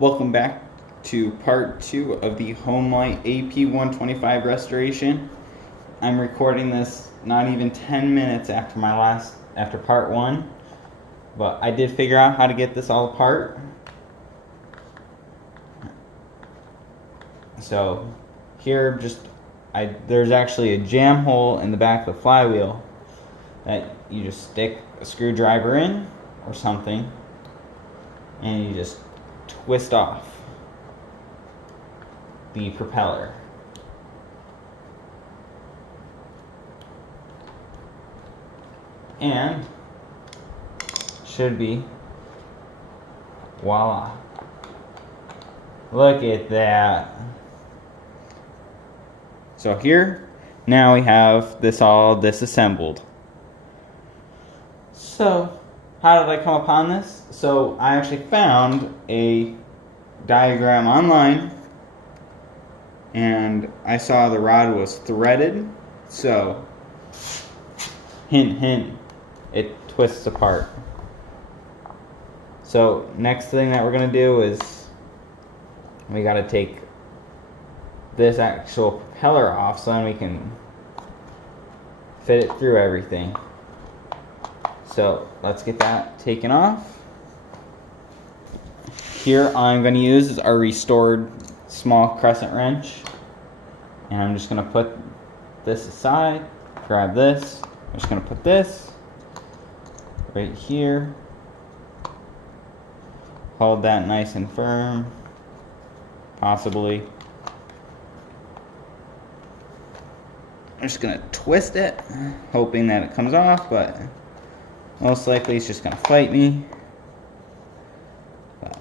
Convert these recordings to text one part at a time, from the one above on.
Welcome back to part 2 of the Homelite Ap-125 restoration. I'm recording this not even 10 minutes after part 1, but I did figure out how to get this all apart. So here there's actually a jam hole in the back of the flywheel that you just stick a screwdriver in or something and you just twist off the propeller. And should be voila. Look at that. So here, now we have this all disassembled. So, how did I come upon this? So, I actually found a diagram online, and I saw the rod was threaded, so, hint, hint, it twists apart. So, next thing that we're going to do is, we got to take this actual propeller off so then we can fit it through everything. So let's get that taken off. Here I'm going to use is our restored small crescent wrench, and I'm just going to put this aside, grab this, I'm just going to put this right here, hold that nice and firm, possibly. I'm just going to twist it, hoping that it comes off, but most likely it's just going to fight me. But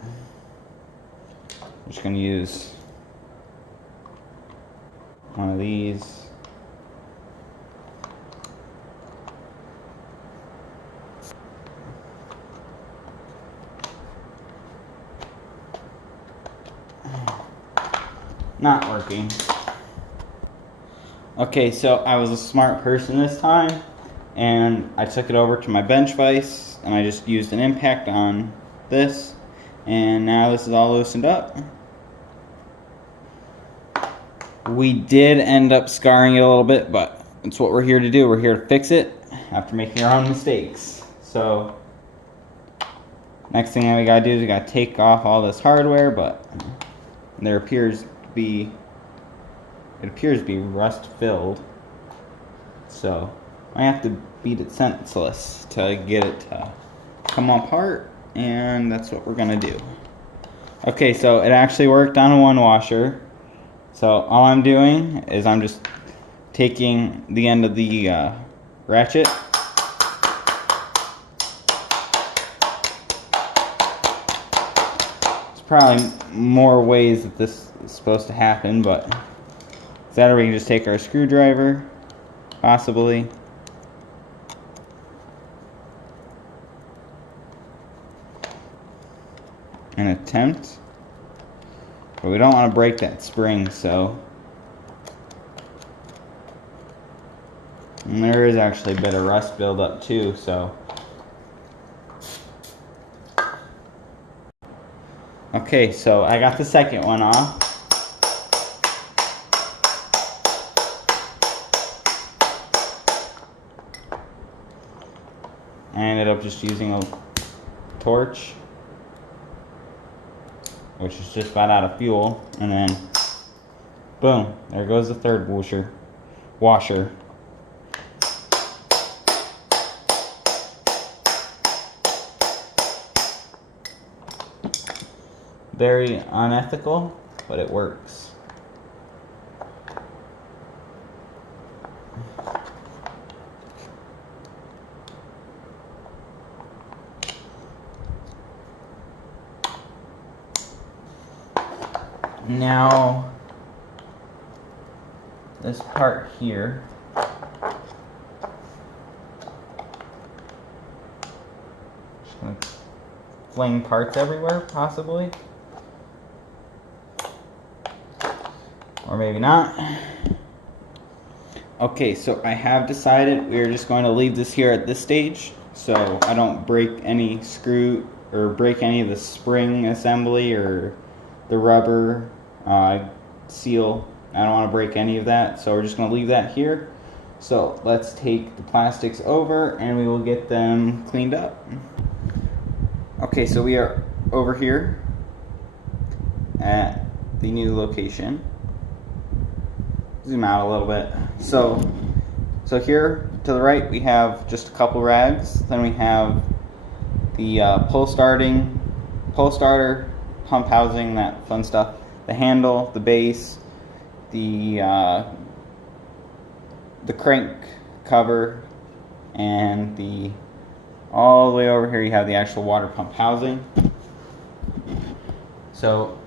I'm just going to use one of these. Not working. Okay, so I was a smart person this time, and I took it over to my bench vise, and I just used an impact on this, and now this is all loosened up. We did end up scarring it a little bit, but it's what we're here to do. We're here to fix it after making our own mistakes. So, next thing that we gotta do is we gotta take off all this hardware, but it appears to be rust filled, so I have to beat it senseless to get it to come apart, and that's what we're gonna do. Okay, so it actually worked on a one washer, so all I'm doing is I'm just taking the end of the ratchet, there's probably more ways that this is supposed to happen, but that, or we can just take our screwdriver, possibly. And attempt. But we don't want to break that spring, so. And there is actually a bit of rust buildup too, so. Okay, so I got the second one off. I ended up just using a torch, which is just about out of fuel, and then boom, there goes the third washer. Very unethical, but it works. Now, this part here, just gonna fling parts everywhere, possibly, or maybe not. Okay, so I have decided we're just going to leave this here at this stage. so I don't break any screw or break any of the spring assembly or the rubber seal. I don't want to break any of that, so we're just going to leave that here. So let's take the plastics over and we will get them cleaned up. Okay, so we are over here at the new location. Zoom out a little bit. So here to the right we have just a couple rags. Then we have the pull starter, pump housing, that fun stuff. The handle, the base, the crank cover, and all the way over here you have the actual water pump housing. So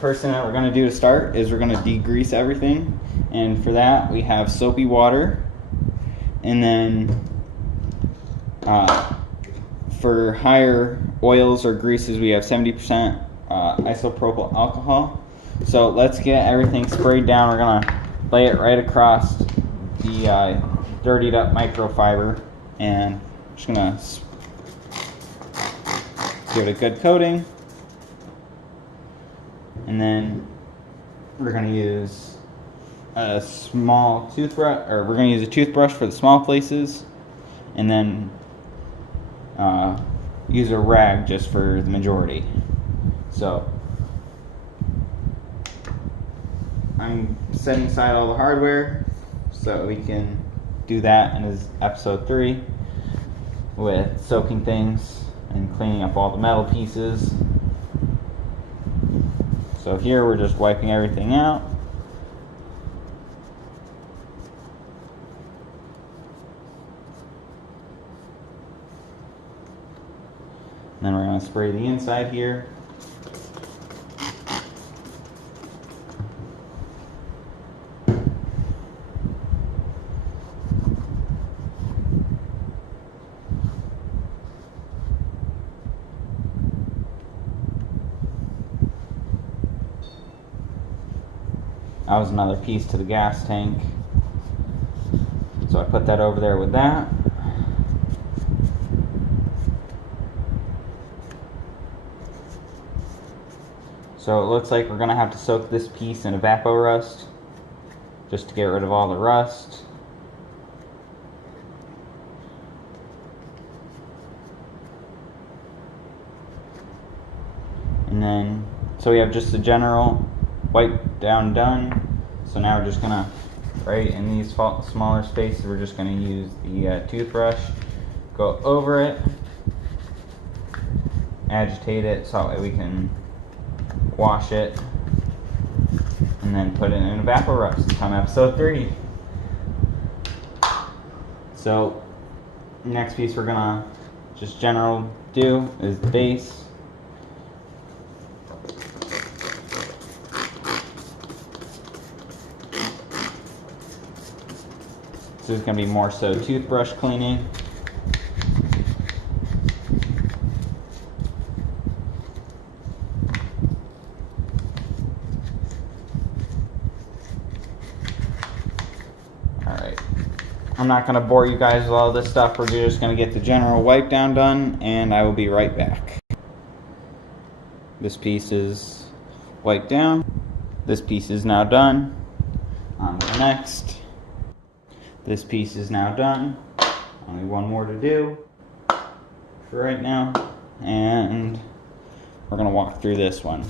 first thing that we're going to do to start is we're going to degrease everything, and for that we have soapy water, and then for higher oils or greases we have 70% isopropyl alcohol. So let's get everything sprayed down. We're going to lay it right across the dirtied up microfiber, and just going to give it a good coating. And then we're going to use a small toothbrush, or we're going to use a toothbrush for the small places, and then use a rag just for the majority. So I'm setting aside all the hardware so we can do that in episode 3 with soaking things and cleaning up all the metal pieces. So here we're just wiping everything out. And then we're going to spray the inside here. That was another piece to the gas tank, so I put that over there with that. So it looks like we're going to have to soak this piece in Evaporust just to get rid of all the rust. And then, so we have just the general wipe down done. So now we're just going to, right in these smaller spaces, we're just going to use the toothbrush, go over it, agitate it so that we can wash it, and then put it in Evaporust on episode 3. So next piece we're gonna just general do is the base. So it's gonna be more so toothbrush cleaning. I'm not going to bore you guys with all this stuff. We're just going to get the general wipe down done, and I will be right back. This piece is wiped down. This piece is now done. On to the next. This piece is now done. Only one more to do for right now, and we're going to walk through this one.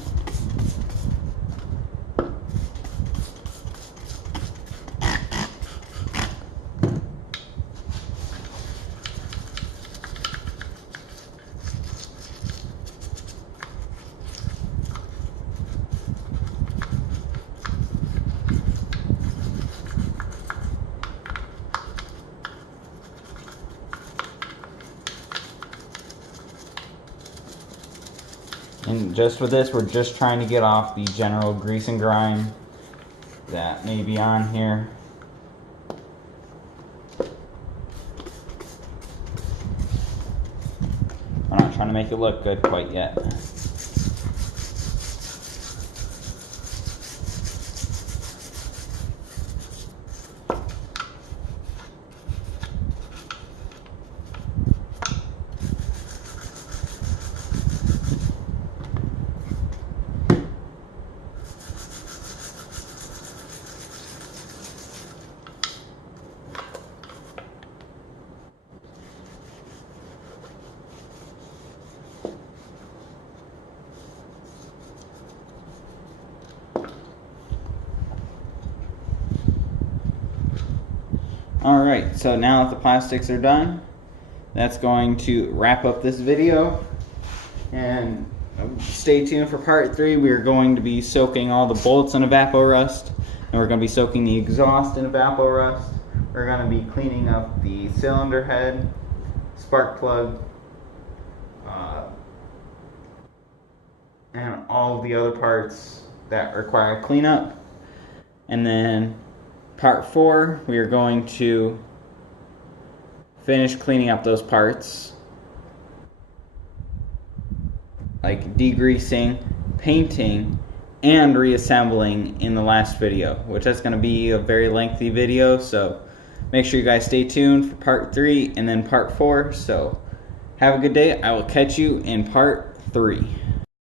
And just with this, we're just trying to get off the general grease and grime that may be on here. We're not trying to make it look good quite yet. Alright, so now that the plastics are done, that's going to wrap up this video. And stay tuned for part 3. We're going to be soaking all the bolts in Evap-O-Rust, and we're going to be soaking the exhaust in Evap-O-Rust. We're going to be cleaning up the cylinder head, spark plug, and all of the other parts that require cleanup. And then part 4, we are going to finish cleaning up those parts, like degreasing, painting, and reassembling in the last video, which is going to be a very lengthy video, so make sure you guys stay tuned for part 3 and then part 4. So have a good day. I will catch you in part 3.